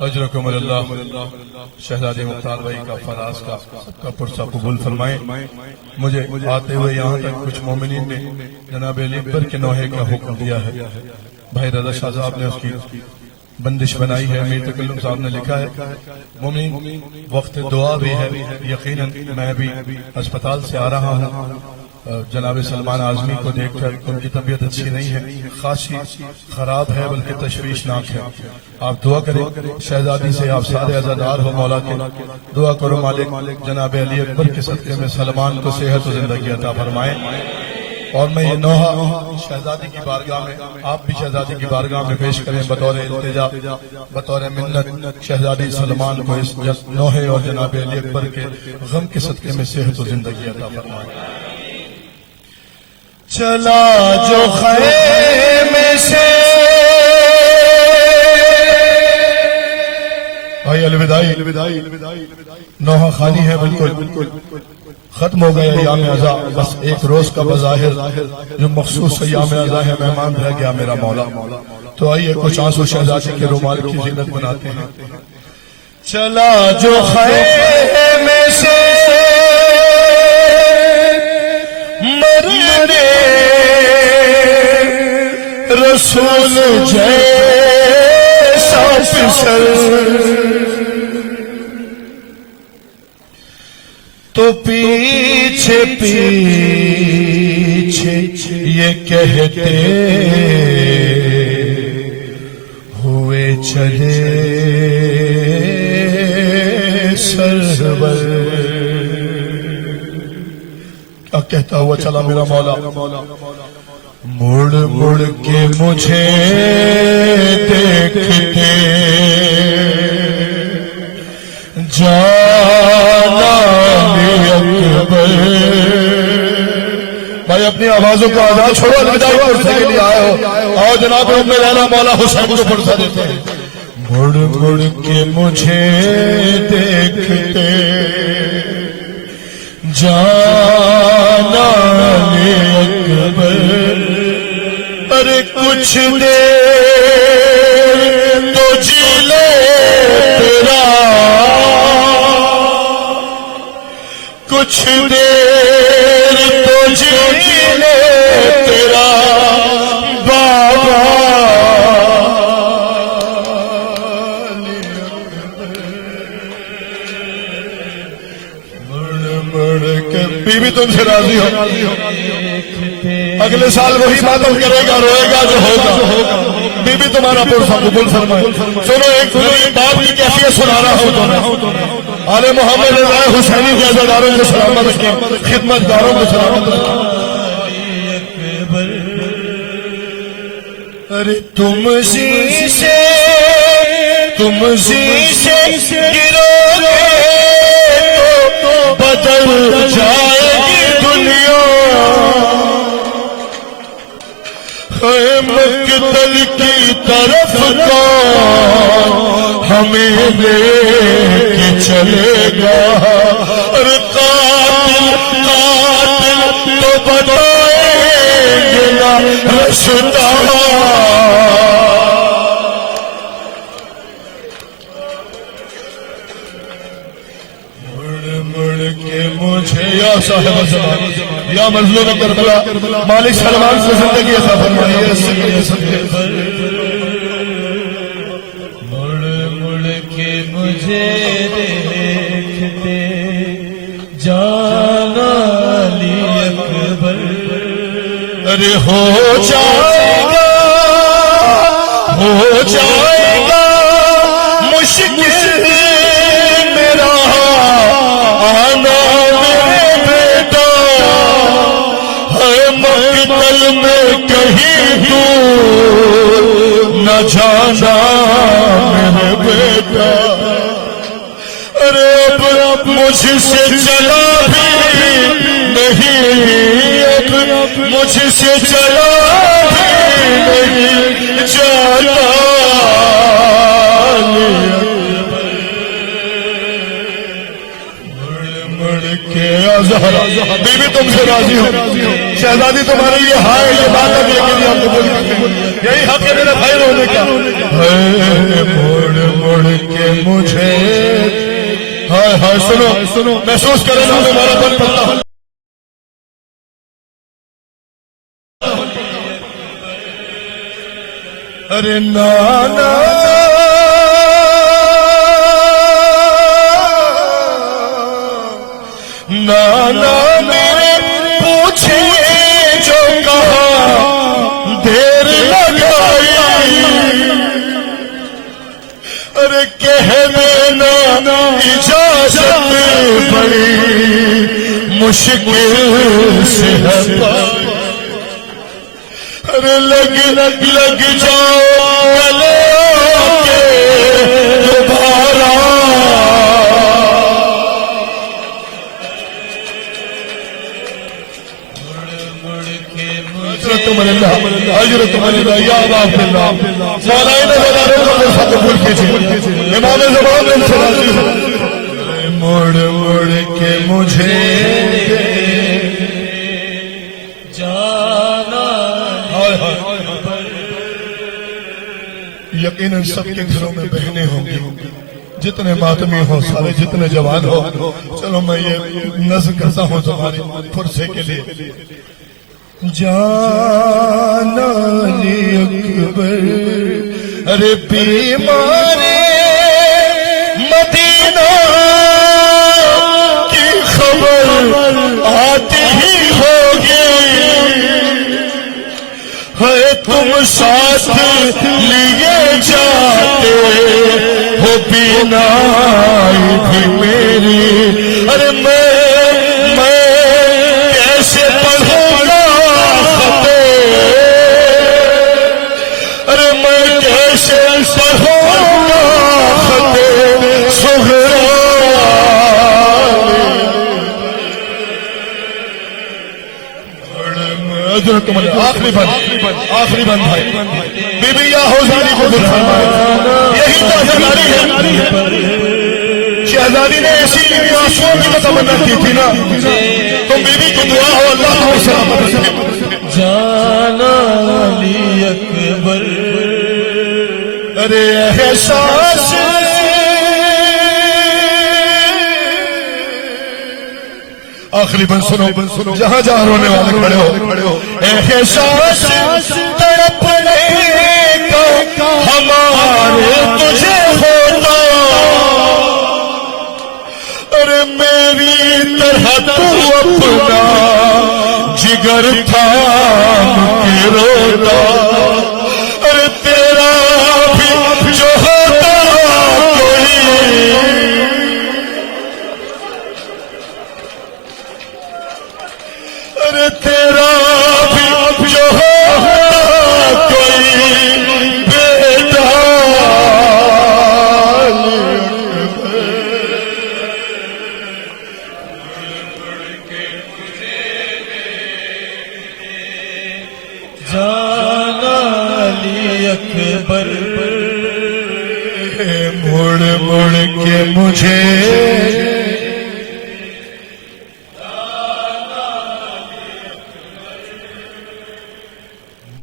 اجرکم اللہ شہزادی مختار بھائی کا فراز کا پرسہ قبول فرمائیں۔ مجھے آتے ہوئے یہاں تک کچھ مومنین نے جناب علی اکبر کے نوحے کا حکم دیا ہے۔ بھائی رضا شاہ صاحب نے اس کی بندش بنائی ہے، امیر تکلم صاحب نے لکھا ہے مومن وقت دعا بھی ہے۔ یقیناً میں بھی اسپتال سے آ رہا ہوں، جناب سلمان اعظمی کو دیکھ کر ان کی طبیعت اچھی نہیں ہے، خاصی خراب ہے بلکہ تشویشناک ہے۔ آپ دعا کریں شہزادی سے، آپ سارے عزادار ہو مولا کے، دعا کرو مالک جناب علی اکبر کے صدقے میں سلمان کو صحت و زندگی عطا فرمائے۔ اور میں یہ نوحہ شہزادی کی بارگاہ میں، آپ بھی شہزادی کی بارگاہ میں پیش کریں بطور التجا، بطور منت، شہزادی سلمان کو اس نوحے اور جناب علی اکبر کے غم کے صدقے میں صحت و زندگی عطا فرمائے۔ چلا جو خیمے سے بھائی الوداعی نوحہ خالی ہے، بالکل ختم ہو گیا ایام عزا، بس ایک روز کا بظاہر جو مخصوص ایام عزا ہے مہمان رہ گیا میرا مولا۔ تو آئیے کچھ آنسو شہزادی کے رومال کی زینت بناتے ہیں۔ چلا جو خیمے سے مرنے رسول جیسا پسر تو پیچھے پیچھے یہ کہتے ہوئے چلے سرور، کیا کہتا ہوا چلا میرا مولا؟ مڑ مڑ کے مجھے دیکھتے جانا اکبر۔ بھائی اپنی آوازوں کو آزاد چھوڑو، الوداعی پرسے کے لیے آئے ہو، آؤ جناب ام لیلا مولا حسین کو پرسہ دیتے ہیں۔ مڑ مڑ کے مجھے دیکھتے جانا اکبر، ارے کچھ دیر تو جی لے تیرا، کچھ دیر تو جی لے تیرا بابا۔ بی بی تم سے راضی ہو، اگلے سال وہی ماتم کرے گا، روئے گا جو ہوگا۔ بی بی تمہارا پرسہ قبول فرمائے۔ سنو ایک غریب باپ کی کیفیت سنا رہا ہوں تمہیں، آل محمد رضا حسینی کے عزاداروں کو سلامت رکھیں، خدمت گاروں کو سلامت رکھیں۔ ارے تم سی سے گرو گے تو بدل جائے گی دنیا، مقتل کی طرف کون ہمیں لے کے چلے گا؟ ارے قاتل تو بتائیں گے نا رشتہ، یا صاحب زمان، یا مظلوم کربلا، مالک سلمان سے زندگی عطا فرمائیے۔ مڑ مڑ کے مجھے دیکھتے جانا علی اکبر، ارے ہو جائے گا مشکل میرا آنا میرے بیٹا، ہے مقتل میں کہیں دور نہ جانا میرے بیٹا۔ ارے اب مجھ سے چلا بھی نہیں، اب مجھ سے چلا بھی نہیں جاتا، بی بی تم سے راضی ہو، شہزادی تمہاری یہ ہائے یہ بات اب یہ آپ کو بول، یہی حق ہے میرے بھائی رونے کا۔ مڑ مڑ مجھے ہائے ہائے سنو محسوس کریں نا ہمارا بن پڑتا ارے نانا نانا میرے پوچھے جو کہا دیر لگائی ارے کہہ دینا اجازت بڑی مشکل سے ہے ارے لگ جاؤ گلے کے دوبارہ حضرت اللہ یا باپ اللہ مولائی نظر آ رہے ہیں قبول کیجئے امام زمان ان سے راضی مڑ کے مجھے جانا یقیناً سب کے گھروں میں بہنیں ہوں گی جتنے ماتمی ہو سارے جتنے جوان ہو چلو میں یہ نظر کرتا ہوں تمہاری فرصے کے لیے جانا علی اکبر ارے بیمارے مدینہ کی خبر آتی ہی ہوگی ہے تم ساتھ لیے جاتے ہو بینائی بھی میری ارے میں کیسے پڑھوں گا ارے میں کیسے پڑھوں گا خطے صغرا آخری بند بھائی بی بی یا حوزانی کو دل فرمائے یہی تو شہزادی ہے شہزادی نے اسی لیے آنسوؤں کی تمنا کی تھی نا تو بی بی کی دعا ہو اللہ کو سلامت رکھے جانا علی اکبر ارے احساس آخری بن سنو جہاں جہاں رونے والے کھڑے ہو احساس تڑپنے کا ہمارے تجھے ہوتا ارے میری طرح تو اپنا جگر تھام کے روتا ارے تیرا بھی جو ہوتا کوئی ارے تیرا بھی جو ہوتا کوئی بیٹا جانا علی اکبر مڑ کے مجھے